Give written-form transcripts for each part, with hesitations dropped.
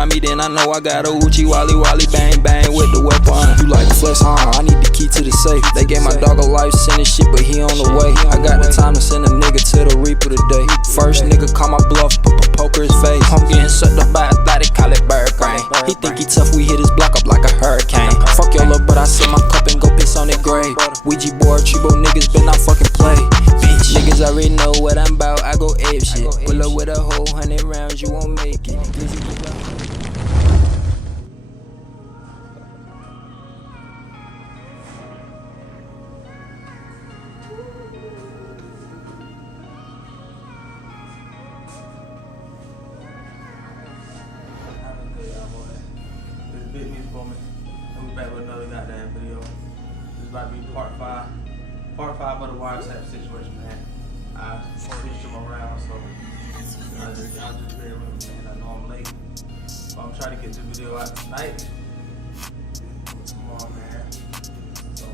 by me, then I know I got a Uchi Wally Wally bang bang with the weapon. You like the flex, huh? I need the key to the safe. They gave my dog a life sentence shit, but he on the way. I got the time to send a nigga to the reaper today. First nigga call my bluff, poker his face. I'm getting sucked up by athletic, call it bird brain. He think he tough, we hit his block up like a hurricane. Fuck your love, but I sip my cup and go piss on it grave. Ouija board, Chibo niggas better not fucking play. Bitch, niggas already know what I'm about, I go ape shit. Pull up with a whole 100 rounds, you won't make it. It's Big Meezyboomin, and we back with another goddamn video. This is about to be part 5 of the wiretap situation, man. I switched them around, so y'all just bear with me, man. I know I'm late, but I'm trying to get the video out tonight. Come on, man. So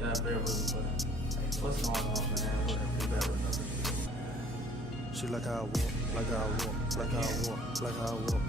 yeah, bear with me, but what's going on, man? We're back with another video, man. She like how I walk, like how I walk, like how I walk, like how I walk,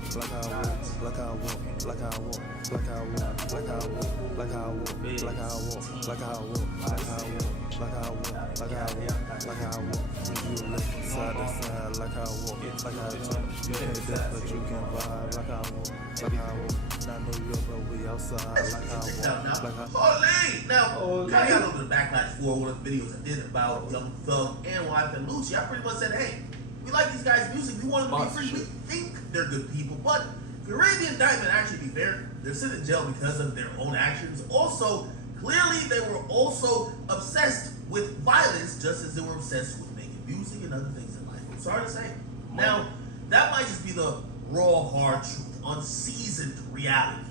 like how I walk, like how I walk, like how I walk, like how I walk, like how I walk, like how I walk, like how I walk, like how I walk, like how I walk, like how I walk, like how I walk, like how I walk. You look side to side, like how I walk, like how I talk. You can't dance, but you can vibe, like how I walk, like how I walk. Not New York, but we outside, like how I walk, like how. Holy! Now, I got a little bit of backlash for one of the videos I did about Young Thug and Wife and Lucci. I pretty much said, hey, we like these guys' music, we want them to be free, we think they're good people, but if you read the indictment, actually be fair, they're sitting in jail because of their own actions. Also, clearly they were also obsessed with violence, just as they were obsessed with making music and other things in life. I'm sorry to say. Now, that might just be the raw, hard truth, unseasoned reality.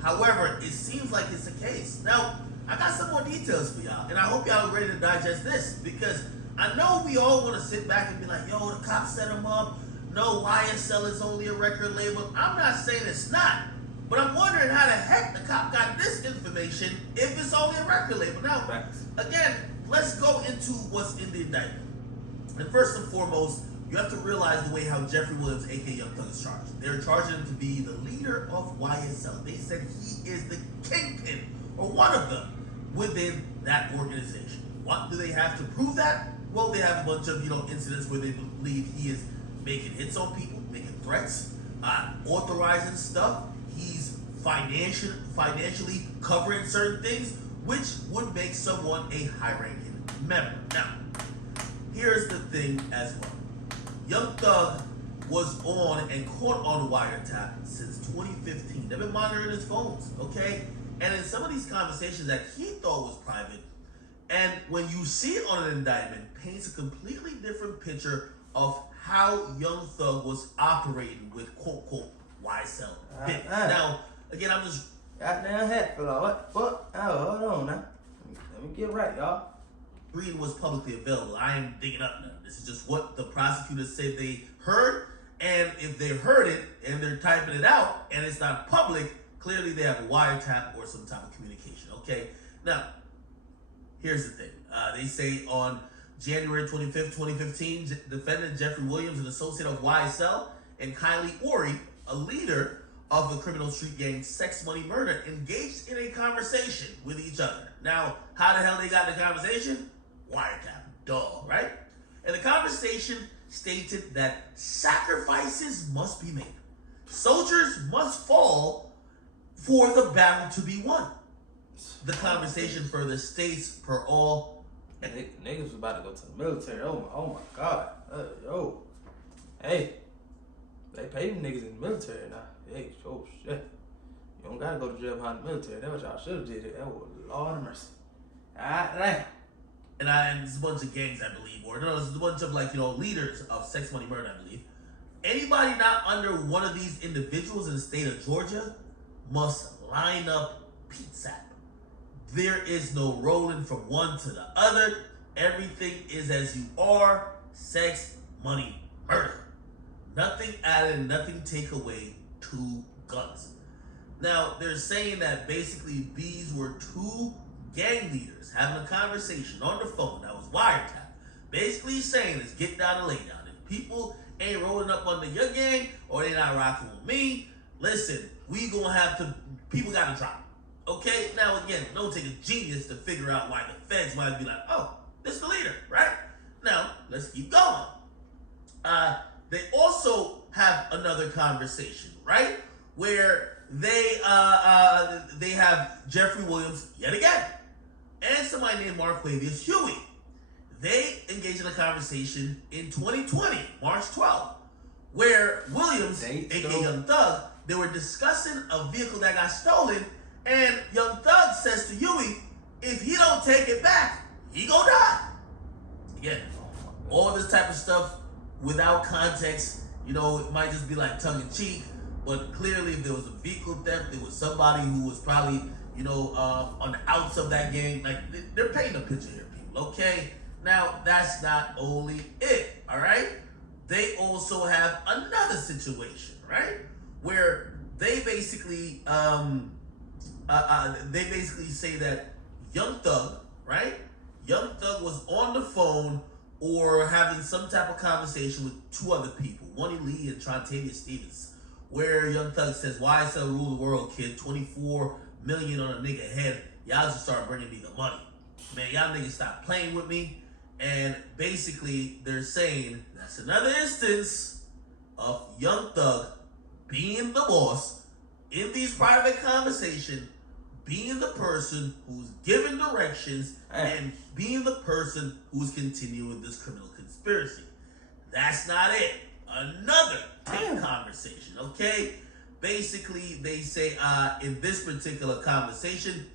However, it seems like it's the case. Now, I got some more details for y'all, and I hope y'all are ready to digest this, because I know we all want to sit back and be like, yo, the cops set him up. No, YSL is only a record label. I'm not saying it's not, but I'm wondering how the heck the cop got this information if it's only a record label. Now, again, let's go into what's in the indictment. And first and foremost, you have to realize the way how Jeffrey Williams, aka Young Thug, is charged. They're charging him to be the leader of YSL. They said he is the kingpin, or one of them, within that organization. What do they have to prove that? Well, they have a bunch of, incidents where they believe he is making hits on people, making threats, authorizing stuff. He's financially covering certain things, which would make someone a high-ranking member. Now, here's the thing as well. Young Thug was on and caught on wiretap since 2015. They've been monitoring his phones, okay? And in some of these conversations that he thought was private, and when you see it on an indictment, paints a completely different picture of how Young Thug was operating with quote-unquote YSL. Now, again, I'm just... Goddamn hat for what? What? Oh, hold on now. Let me get right, y'all. Read was publicly available. I ain't digging up now. This is just what the prosecutors said they heard, and if they heard it and they're typing it out and it's not public, clearly they have a wiretap or some type of communication, okay? Now, here's the thing. They say on January 25th, 2015, defendant Jeffrey Williams, an associate of YSL, and Kylie Ori, a leader of the criminal street gang Sex Money Murder, engaged in a conversation with each other. Now, how the hell they got in the conversation? Wiretap, duh, right? And the conversation stated that sacrifices must be made. Soldiers must fall for the battle to be won. The conversation further states, per all... Niggas was about to go to the military. Oh my God. Yo. Hey. They pay them niggas in the military now. Hey, oh shit. You don't gotta go to jail behind the military. That's what y'all should have did. That was Lord of mercy. Alright. And it's a bunch of gangs, I believe, or no, it's a bunch of leaders of Sex Money Murder, I believe. Anybody not under one of these individuals in the state of Georgia must line up PSAP. There is no rolling from one to the other. Everything is as you are. Sex, money, murder. Nothing added, nothing take away. 2 guns. Now, they're saying that basically these were 2 gang leaders having a conversation on the phone that was wiretap. Basically saying is get down and lay down. If people ain't rolling up under your gang or they not rocking with me, listen, we gonna have to, people gotta drop. Okay? Now again, don't take a genius to figure out why the feds might be like, oh, this is the leader, right? Now, let's keep going. They also have another conversation, right? Where they have Jeffrey Williams yet again, and somebody named Marquavius Huey. They engaged in a conversation in 2020, March 12th, where Williams, aka Young Thug, they were discussing a vehicle that got stolen, and Young Thug says to Huey, if he don't take it back, he gonna die. Again, all this type of stuff without context, you know, it might just be like tongue in cheek, but clearly if there was a vehicle theft, there was somebody who was probably, you know, on the outs of that game. Like, they're painting a picture here, people, okay? Now, that's not only it, all right? They also have another situation, right? Where they basically say that Young Thug, right? Young Thug was on the phone or having some type of conversation with two other people, Wonnie Lee and Trontavia Stevens, where Young Thug says, why sell rule the world, kid? 24 million on a nigga head. Y'all just start bringing me the money. Man, y'all niggas stop playing with me. And basically, they're saying that's another instance of Young Thug being the boss in these private conversations, being the person who's giving directions and being the person who's continuing this criminal conspiracy. That's not it. Another conversation, okay? Basically, they say in this particular conversation,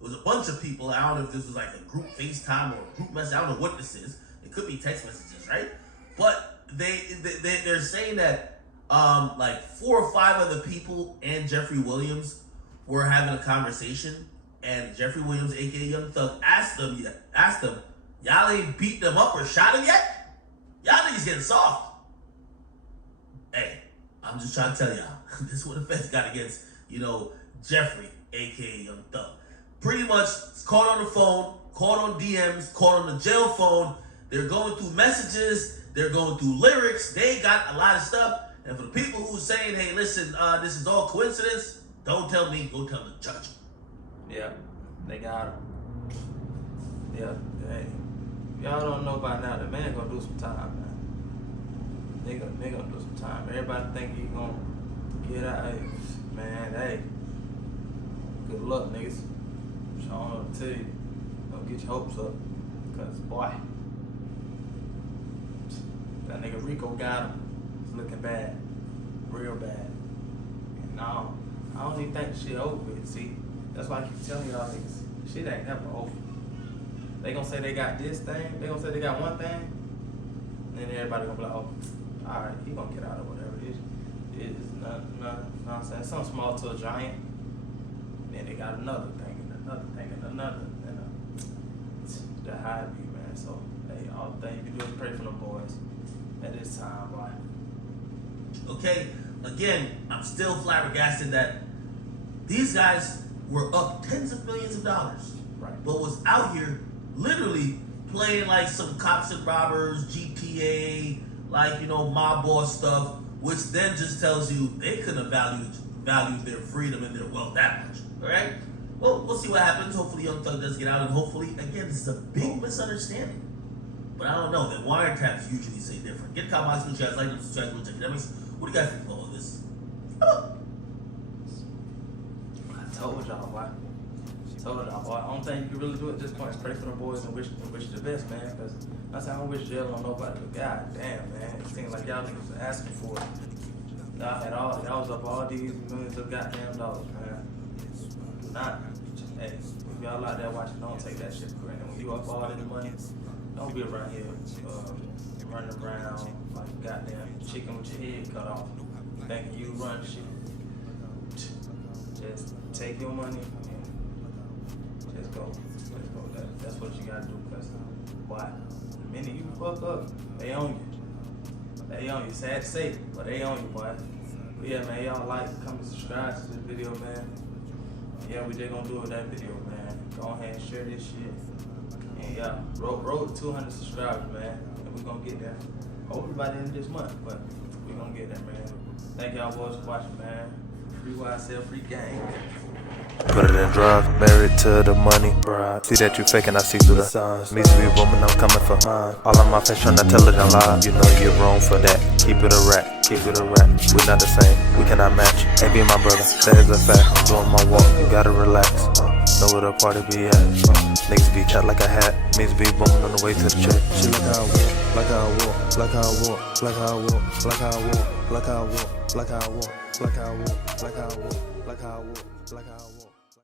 it was a bunch of people. I don't know if this was like a group FaceTime or a group message. I don't know what this is. It could be text messages, right? But they're saying that like 4 or 5 other people and Jeffrey Williams were having a conversation, and Jeffrey Williams, aka Young Thug, asked them, y'all ain't beat them up or shot him yet? Y'all niggas getting soft. Hey, I'm just trying to tell y'all, this is what the feds got against, you know, Jeffrey, aka Young Thug. Pretty much caught on the phone, caught on DMs, caught on the jail phone. They're going through messages, they're going through lyrics. They got a lot of stuff. And for the people who are saying, hey, listen, this is all coincidence, don't tell me, go tell the judge. Yeah, they got him. Yeah, hey, y'all don't know by now, the man gonna do some time, man. They gonna do some time. Everybody think he gonna get out. Hey, man, hey, good luck, niggas. I don't know what to tell you. Don't get your hopes up, cause boy, that nigga Rico got him. It's looking bad, real bad. And now, I don't even think shit over with. See, that's why I keep telling y'all niggas, shit ain't never over. They gonna say they got this thing, they gonna say they got one thing, and then everybody gonna be like, oh, alright, he gonna get out of whatever it is. It's nonsense. Something small to a giant. Then they got another thing, and another thing, and another. And the high be, man. So, hey, all the thing you can do is pray for the boys at this time, boy. Okay, again, I'm still flabbergasted that these guys were up tens of millions of dollars, Right. but was out here literally playing like some cops and robbers, GTA, like, you know, mob boss stuff, which then just tells you they couldn't have valued their freedom and their wealth that much. All right? Well, we'll see what happens. Hopefully Young Thug does get out, and hopefully, again, this is a big misunderstanding. But I don't know. The wiretaps usually say different. Get comments, you guys like them, subscribe, go check it out. What do you guys think of all of this? I told y'all, boy. I don't think you can really do it at this point is pray for the boys and wish the best, man. Because that's how I wish jail on nobody. But god damn, man, it seems like y'all niggas are asking for it. Y'all was up all these millions of goddamn dollars, man. Do not. Hey, if y'all out there watching, don't take that shit for granted. When you up all this money, don't be around here running around like a goddamn chicken with your head cut off, thinking you run shit. Just take your money and just go. That's what you gotta do. Cause why? The minute you fuck up, they own you. They own you. Sad to say, but they own you, boy. But yeah, man, y'all like, comment, subscribe to this video, man. Yeah, we just gonna do it with that video, man. Go ahead and share this shit. And yeah, road to 200 subscribers, man. And we gonna get there. Hopefully by the end of this month, but we gonna get there, man. Thank y'all boys for watching, man. Free YSL, free gang. Put it in drive, married to the money, bride. See that you faking, I see through the signs. Meezyboomin, I'm coming for mine. All on my face trying to tell it and lie. You know you're wrong for that. Keep it a rap, keep it a rap. We're not the same, we cannot match. Ain't be my brother, that is a fact. I'm doing my walk, you gotta relax. Know where the party be at. Niggas be cut like a hat. Meezyboomin on the way to the check. She like how I walk, like how I walk, like how I walk, like how I walk, like how I walk, like how I walk, like how I walk, like how I walk, like how I walk, like how I walk, like how I walk.